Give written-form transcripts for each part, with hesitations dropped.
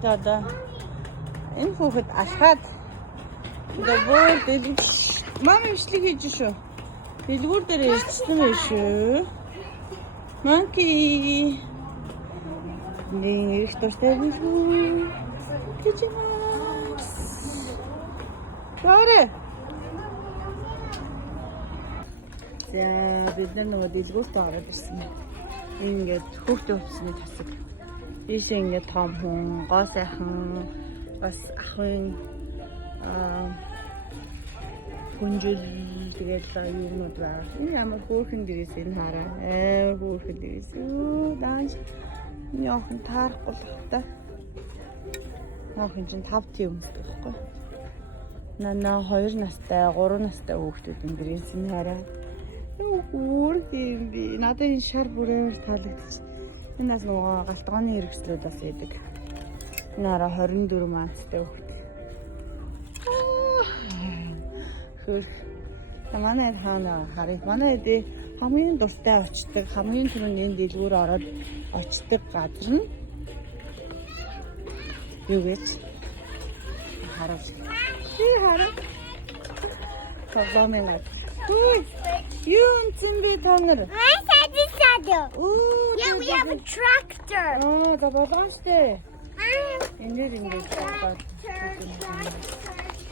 Тэгээд одоо энэ хүүхэд алхаад өөр дэлгүүр мам имшлиг хийж шүү. Дэлгүүр дээр ирчихсэн байх шүү. Monkey. Нэг дуртай билүү. Кичимас. Таарэ. За бид нөгөө дэлгүүрт ороод ирсэн. Ингээд хүүхдээ утасны тасаг. Ийш ингээд том хүн, гоо сайхан бас ахын хүнжил тэгээд юунууд байна. Энэ ямар хөөрхөн дээрээс энэ хараа. Хөөрхөн дээрээс. Дааш. Яахан таарахгүй л та. Яахан чинь 5 тийм өмсдөг байхгүй. Нана 2 настай, 3 настай хүүхдүүд дээрээс энэ хараа. Хөөрхөн би. Надад энэ шар бүрээр таалагдчих. Энэ нас нөгөө галтгооны хэрэгслүүд бас идэг. Энэ хараа 24 мандтай хүүхд. Манай хаана харыг манай эдээ хамгийн дуртай очдог хамгийн түрүүнд энэ дэлгүүр ороод очдог газар нь юу гэж харав. Хараа. Тоглоомын газар. Юу юм бэ та нар? Yeah, we have a tractor. За болгоомжтэй. Энийг ингэж байгаа.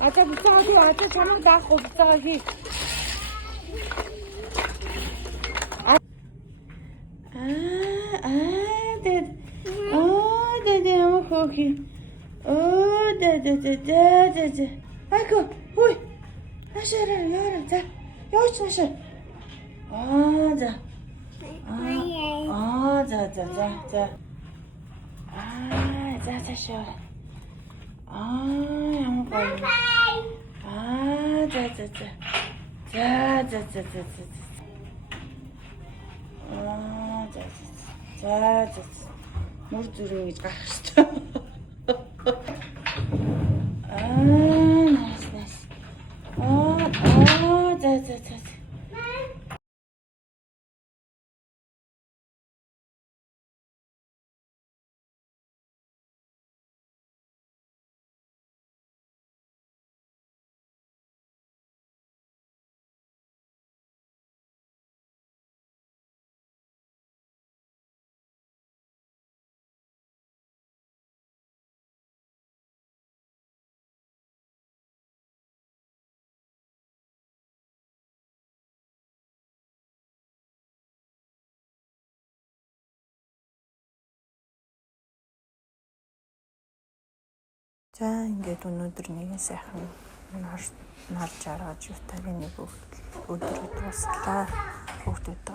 Ата буцаагүй ата чамд даахгүй буцаагаа хий. Дэд ямар хөөе. Дэд. Айко, хүй. Ашаараа яараа за. Яваач машаа. За. За шаа. Ямар гоё. За. Мөр зүрх гэж гарах шүү. Nice. За. За ингээд өнөөдөр нэгэн сайхан нарж аргаж юутагийн нэг өдөр дуслаа. Хүүхдүүдтэй